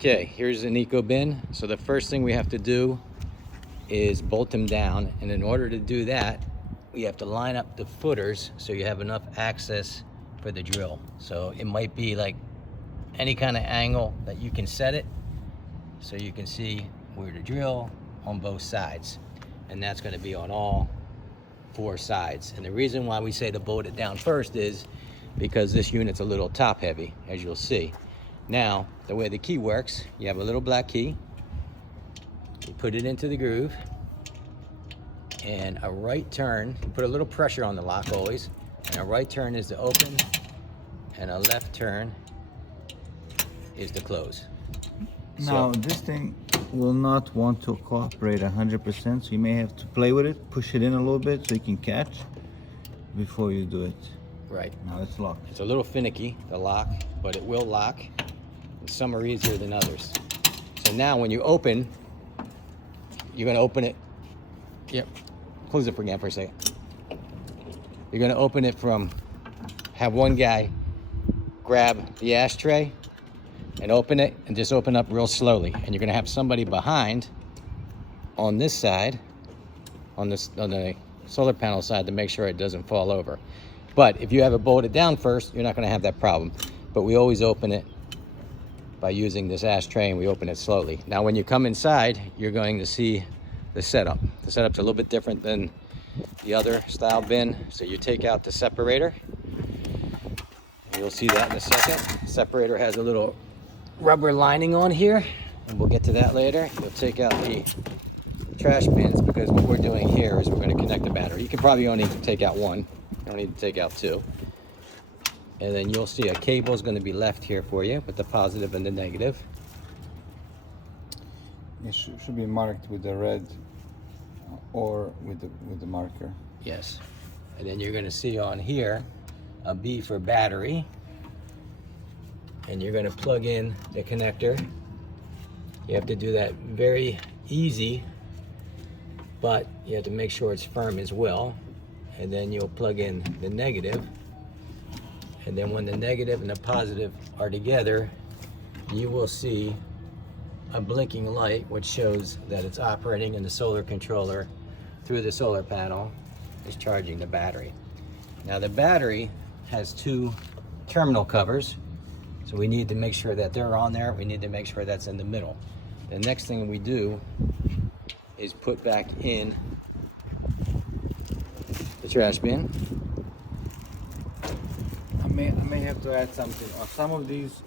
Okay, here's an eco bin. So the first thing we have to do is bolt them down, and in order to do that we have to line up the footers so you have enough access for the drill. So it might be like any kind of angle that you can set it so you can see where to drill on both sides, and that's going to be on all four sides. And the reason why we say to bolt it down first is because this unit's a little top heavy, as you'll see. Now the way the key works, you have a little black key, you put it into the groove, and a right turn, you put a little pressure on the lock always, and a right turn is to open and a left turn is to close. Now this thing will not want to cooperate 100%, so you may have to play with it, push it in a little bit so you can catch before you do it. Right. Now it's locked. It's a little finicky, the lock, but it will lock. And some are easier than others. So now when you open, you're gonna open it, yep, close it again for a second. You're gonna open it from, have one guy grab the ashtray and open it, and just open up real slowly. And you're gonna have somebody behind on this side, on the solar panel side, to make sure it doesn't fall over. But if you have it bolted down first, you're not gonna have that problem. But we always open it by using this ashtray, and we open it slowly. Now when you come inside, you're going to see the setup. The setup's a little bit different than the other style bin. So you take out the separator. You'll see that in a second. The separator has a little rubber lining on here, and we'll get to that later. You'll take out the trash bins, because what we're doing here is we're going to connect the battery. You can probably only take out one. You don't need to take out two. And then you'll see a cable is going to be left here for you with the positive and the negative. It should be marked with the red or with the marker. Yes. And then you're going to see on here a B for battery. And you're going to plug in the connector. You have to do that very easy, but you have to make sure it's firm as well. And then you'll plug in the negative. And then when the negative and the positive are together, you will see a blinking light which shows that it's operating, and the solar controller through the solar panel is charging the battery. Now the battery has two terminal covers, so we need to make sure that they're on there. We need to make sure that's in the middle. The next thing we do is put back in the trash bin. I may have to add something. On some of these,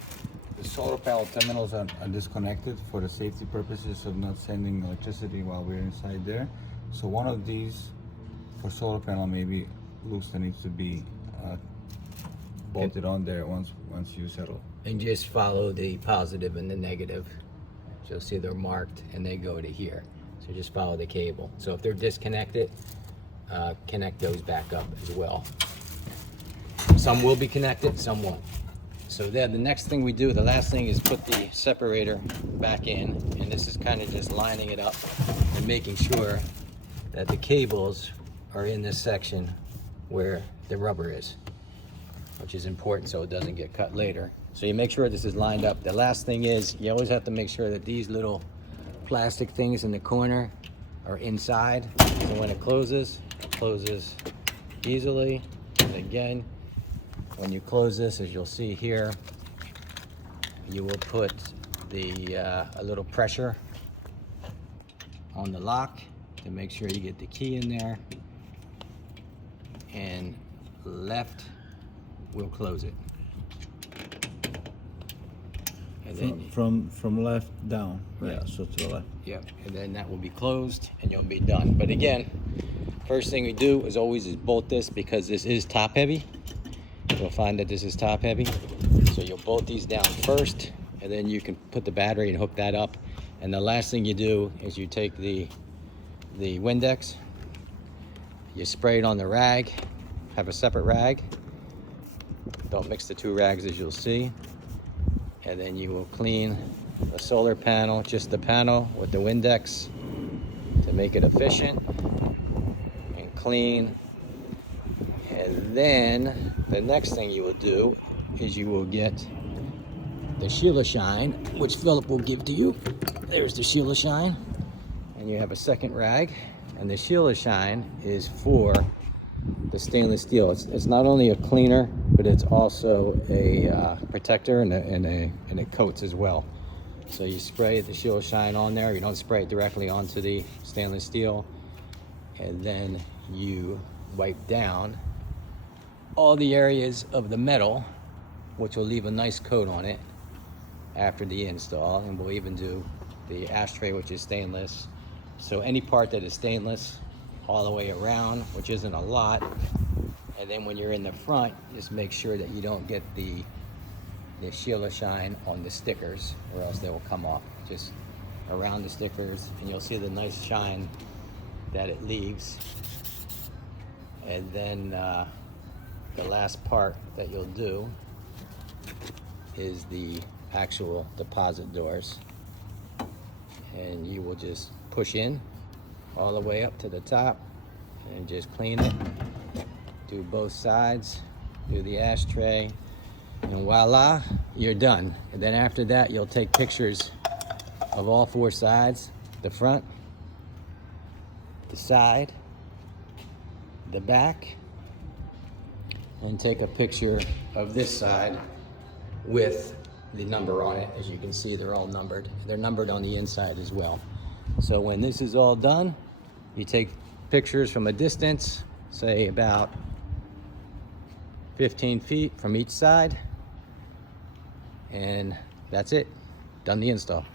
the solar panel terminals are disconnected for the safety purposes of not sending electricity while we're inside there. So one of these for solar panel may be loose, that needs to be bolted on there once you settle. And just follow the positive and the negative. So you'll see they're marked and they go to here. So just follow the cable. So if they're disconnected, connect those back up as well. Some will be connected, some won't. So then the next thing we do, the last thing, is put the separator back in. And this is kind of just lining it up and making sure that the cables are in this section where the rubber is, which is important so it doesn't get cut later. So you make sure this is lined up. The last thing is, you always have to make sure that these little plastic things in the corner are inside. So when it closes easily. And again, when you close this, as you'll see here, you will put the a little pressure on the lock to make sure you get the key in there, and left will close it. And then From left down. Right. Yeah, so to the left. Yep, and then that will be closed and you'll be done. But again, first thing we do is always bolt this, because this is top heavy. You'll find that this is top heavy. So you'll bolt these down first, and then you can put the battery and hook that up. And the last thing you do is you take the Windex, you spray it on the rag, have a separate rag. Don't mix the two rags, as you'll see. And then you will clean the solar panel, just the panel, with the Windex to make it efficient and clean. And then the next thing you will do is you will get the Sheila Shine, which Philip will give to you. There's the Sheila Shine. And you have a second rag. And the Sheila Shine is for the stainless steel. It's not only a cleaner, but it's also a protector, and it coats as well. So you spray the Sheila Shine on there. You don't spray it directly onto the stainless steel. And then you wipe down all the areas of the metal, which will leave a nice coat on it after the install. And we'll even do the ashtray, which is stainless. So any part that is stainless all the way around, which isn't a lot. And then when you're in the front, just make sure that you don't get the Sheila Shine on the stickers, or else they will come off. Just around the stickers, and you'll see the nice shine that it leaves. And then the last part that you'll do is the actual deposit doors. And you will just push in all the way up to the top and just clean it. Do both sides, do the ashtray, and voila, you're done. And then after that, you'll take pictures of all four sides: the front, the side, the back, and take a picture of this side with the number on it. As you can see, they're all numbered. They're numbered on the inside as well. So when this is all done, you take pictures from a distance, say about 15 feet from each side, and that's it. Done the install.